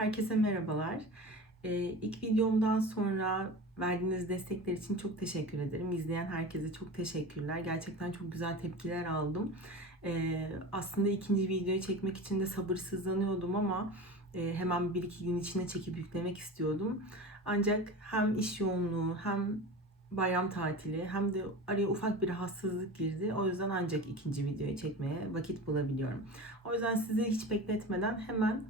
Herkese merhabalar. Ee, ilk videomdan sonra verdiğiniz destekler için çok teşekkür ederim. İzleyen herkese çok teşekkürler. Gerçekten çok güzel tepkiler aldım. Ee, aslında ikinci videoyu çekmek için de sabırsızlanıyordum ama e, hemen bir iki gün içine çekip yüklemek istiyordum. Ancak hem iş yoğunluğu hem bayram tatili hem de araya ufak bir rahatsızlık girdi. O yüzden ancak ikinci videoyu çekmeye vakit bulabiliyorum. O yüzden sizi hiç bekletmeden hemen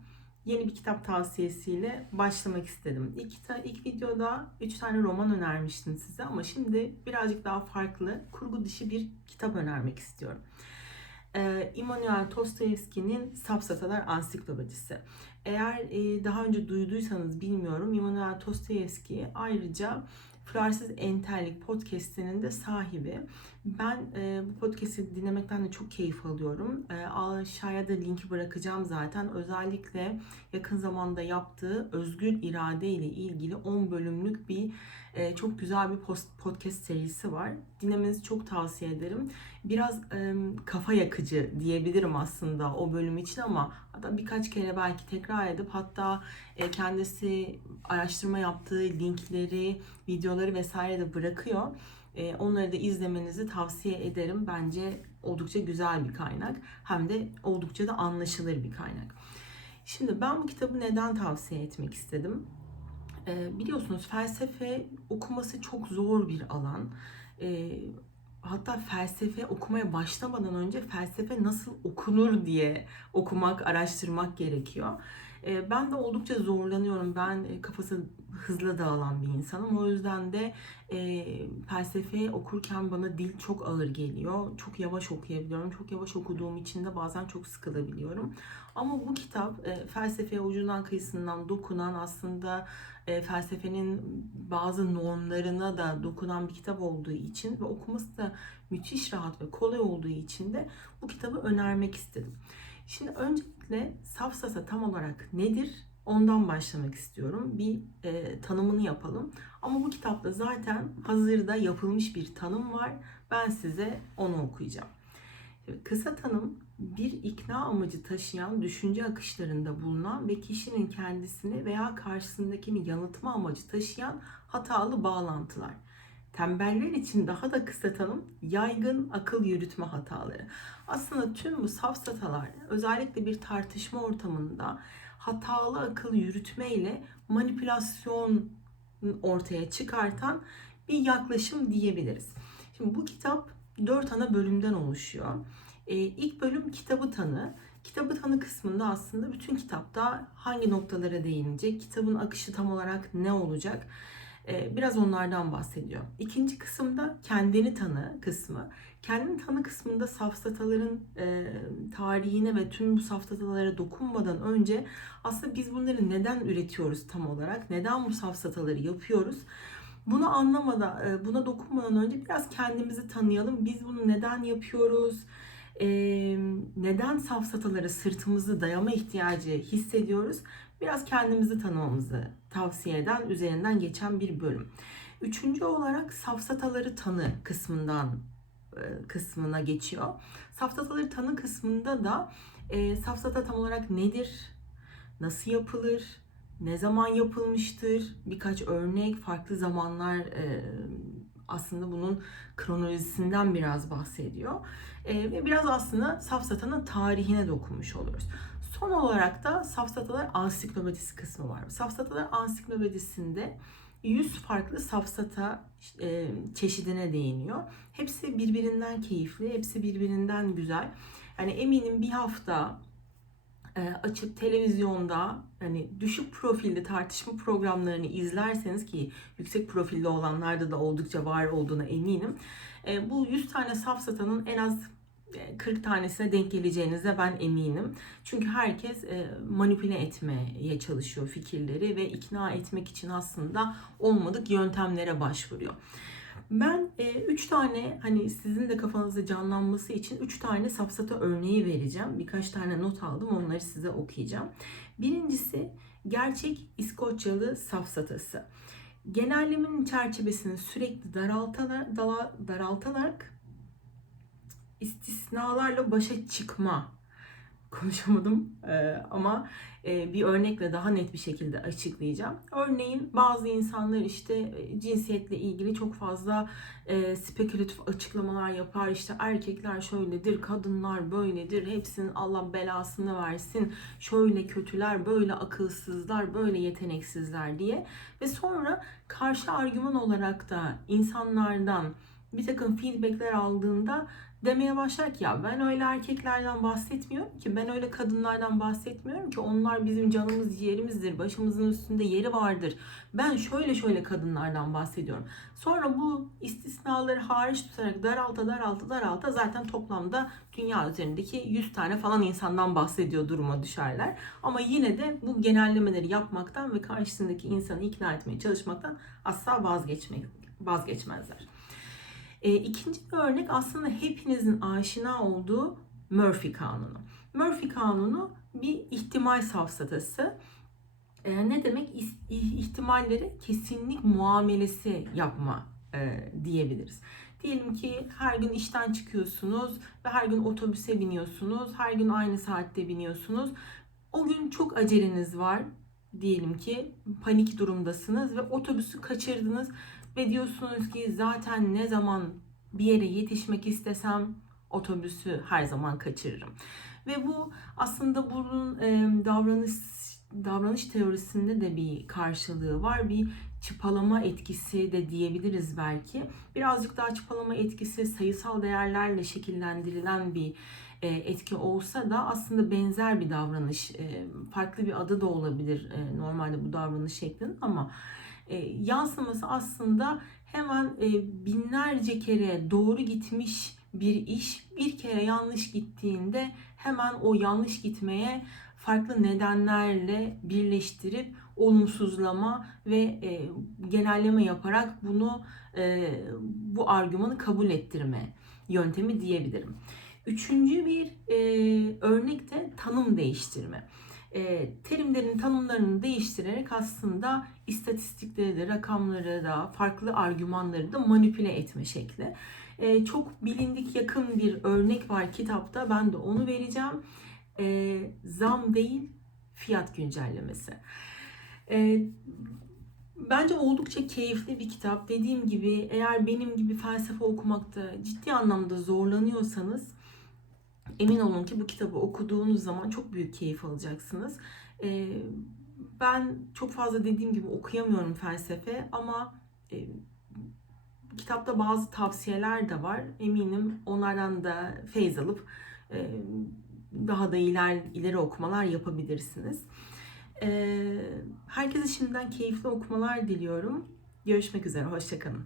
yeni bir kitap tavsiyesiyle başlamak istedim. İlk, ilk videoda 3 tane roman önermiştim size ama şimdi birazcık daha farklı, kurgu dışı bir kitap önermek istiyorum. Ee, Immanuel Dostoyevski'nin Safsatalar Ansiklopedisi. Eğer e, daha önce duyduysanız bilmiyorum Immanuel Dostoyevski ayrıca Fransız Entellik podcastinin de sahibi. Ben e, bu podcast'i dinlemekten de çok keyif alıyorum. E, aşağıya da linki bırakacağım zaten. Özellikle yakın zamanda yaptığı özgür irade ile ilgili 10 bölümlük bir e, çok güzel bir post, podcast serisi var. Dinlemenizi çok tavsiye ederim. Biraz e, kafa yakıcı diyebilirim aslında o bölüm için ama hatta birkaç kere belki tekrar edip hatta e, kendisi araştırma yaptığı linkleri, videoları vesaire de bırakıyor. E, onları da izlemenizi tavsiye ederim. Bence oldukça güzel bir kaynak. Hem de oldukça da anlaşılır bir kaynak. Şimdi ben bu kitabı neden tavsiye etmek istedim? E, biliyorsunuz felsefe okuması çok zor bir alan. E, hatta felsefe okumaya başlamadan önce felsefe nasıl okunur diye okumak, araştırmak gerekiyor. E, ben de oldukça zorlanıyorum. Ben e, kafası hızlı dağılan bir insanım. O yüzden de e, felsefe okurken bana dil çok ağır geliyor. Çok yavaş okuyabiliyorum. Çok yavaş okuduğum için de bazen çok sıkılabiliyorum. Ama bu kitap e, felsefeye ucundan kıyısından dokunan aslında e, felsefenin bazı normlarına da dokunan bir kitap olduğu için ve okuması da müthiş rahat ve kolay olduğu için de bu kitabı önermek istedim. Şimdi öncelikle safsata tam olarak nedir? Ondan başlamak istiyorum. Bir e, tanımını yapalım. Ama bu kitapta zaten hazırda yapılmış bir tanım var. Ben size onu okuyacağım. Kısa tanım bir ikna amacı taşıyan düşünce akışlarında bulunan ve kişinin kendisini veya karşısındakini yanıltma amacı taşıyan hatalı bağlantılar. Tembeller için daha da kısa tanım yaygın akıl yürütme hataları. Aslında tüm bu safsatalar özellikle bir tartışma ortamında hatalı akıl yürütme ile manipülasyon ortaya çıkartan bir yaklaşım diyebiliriz. Şimdi bu kitap dört ana bölümden oluşuyor. Ee, ilk bölüm kitabı tanı. Kitabı tanı kısmında aslında bütün kitapta hangi noktalara değinilecek, kitabın akışı tam olarak ne olacak, biraz onlardan bahsediyor. İkinci kısımda kendini tanı kısmı. Kendini tanı kısmında safsataların e, tarihine ve tüm bu safsatalara dokunmadan önce aslında biz bunları neden üretiyoruz tam olarak? Neden bu safsataları yapıyoruz? Bunu anlamadan, e, buna dokunmadan önce biraz kendimizi tanıyalım. Biz bunu neden yapıyoruz? E, neden safsatalara sırtımızı dayama ihtiyacı hissediyoruz? Biraz kendimizi tanımamızı tavsiye eden, üzerinden geçen bir bölüm. Üçüncü olarak safsataları tanı kısmından e, kısmına geçiyor. Safsataları tanı kısmında da e, safsata tam olarak nedir? Nasıl yapılır? Ne zaman yapılmıştır? Birkaç örnek, farklı zamanlar e, aslında bunun kronolojisinden biraz bahsediyor. E, ve biraz aslında safsatanın tarihine dokunmuş oluruz. Son olarak da Safsatalar Ansiklopedisi kısmı var. Safsatalar Ansiklopedisinde 100 farklı safsata e, çeşidine değiniyor. Hepsi birbirinden keyifli, hepsi birbirinden güzel. Yani eminim bir hafta e, açıp televizyonda hani düşük profilli tartışma programlarını izlerseniz ki yüksek profilli olanlarda da oldukça var olduğuna eminim. E, bu 100 tane safsatanın en az 40 tanesine denk geleceğinize ben eminim. Çünkü herkes e, manipüle etmeye çalışıyor fikirleri ve ikna etmek için aslında olmadık yöntemlere başvuruyor. Ben 3 e, tane hani sizin de kafanızda canlanması için 3 tane safsata örneği vereceğim. Birkaç tane not aldım onları size okuyacağım. Birincisi gerçek İskoçyalı safsatası. Genellemenin çerçevesini sürekli daraltarak, daraltarak istisnalarla başa çıkma konuşamadım Ee, ama e, bir örnekle daha net bir şekilde açıklayacağım. Örneğin bazı insanlar işte e, cinsiyetle ilgili çok fazla e, spekülatif açıklamalar yapar. İşte erkekler şöyledir, kadınlar böyledir, hepsinin Allah belasını versin, şöyle kötüler, böyle akılsızlar, böyle yeteneksizler diye. Ve sonra karşı argüman olarak da insanlardan bir takım feedbackler aldığında demeye başlar ki ya ben öyle erkeklerden bahsetmiyorum ki ben öyle kadınlardan bahsetmiyorum ki onlar bizim canımız yerimizdir başımızın üstünde yeri vardır. Ben şöyle şöyle kadınlardan bahsediyorum. Sonra bu istisnaları hariç tutarak daralta daralta daralta zaten toplamda dünya üzerindeki 100 tane falan insandan bahsediyor duruma düşerler. Ama yine de bu genellemeleri yapmaktan ve karşısındaki insanı ikna etmeye çalışmaktan asla vazgeçmek vazgeçmezler. E, ikinci bir örnek aslında hepinizin aşina olduğu Murphy Kanunu. Murphy Kanunu bir ihtimal safsatası. E, ne demek? İhtimalleri kesinlik muamelesi yapma e, diyebiliriz. Diyelim ki her gün işten çıkıyorsunuz ve her gün otobüse biniyorsunuz. Her gün aynı saatte biniyorsunuz. O gün çok aceleniz var. Diyelim ki panik durumdasınız ve otobüsü kaçırdınız ve diyorsunuz ki zaten ne zaman bir yere yetişmek istesem otobüsü her zaman kaçırırım. Ve bu aslında bunun e, davranış davranış teorisinde de bir karşılığı var. Bir çıpalama etkisi de diyebiliriz belki. Birazcık daha çıpalama etkisi sayısal değerlerle şekillendirilen bir etki olsa da aslında benzer bir davranış. Farklı bir adı da olabilir normalde bu davranış şeklinin ama yansıması aslında hemen binlerce kere doğru gitmiş bir iş bir kere yanlış gittiğinde hemen o yanlış gitmeye farklı nedenlerle birleştirip olumsuzlama ve e, genelleme yaparak bunu e, bu argümanı kabul ettirme yöntemi diyebilirim. Üçüncü bir e, örnek de tanım değiştirme. E, terimlerin tanımlarını değiştirerek aslında istatistikleri de, rakamları da, farklı argümanları da manipüle etme şekli. E, çok bilindik yakın bir örnek var kitapta. Ben de onu vereceğim. E, zam değil, fiyat güncellemesi. E, bence oldukça keyifli bir kitap. Dediğim gibi eğer benim gibi felsefe okumakta ciddi anlamda zorlanıyorsanız emin olun ki bu kitabı okuduğunuz zaman çok büyük keyif alacaksınız. E, ben çok fazla dediğim gibi okuyamıyorum felsefe ama e, kitapta bazı tavsiyeler de var. Eminim onlardan da feyz alıp e, daha da iler, ileri okumalar yapabilirsiniz. E, herkese şimdiden keyifli okumalar diliyorum. Görüşmek üzere, hoşçakalın.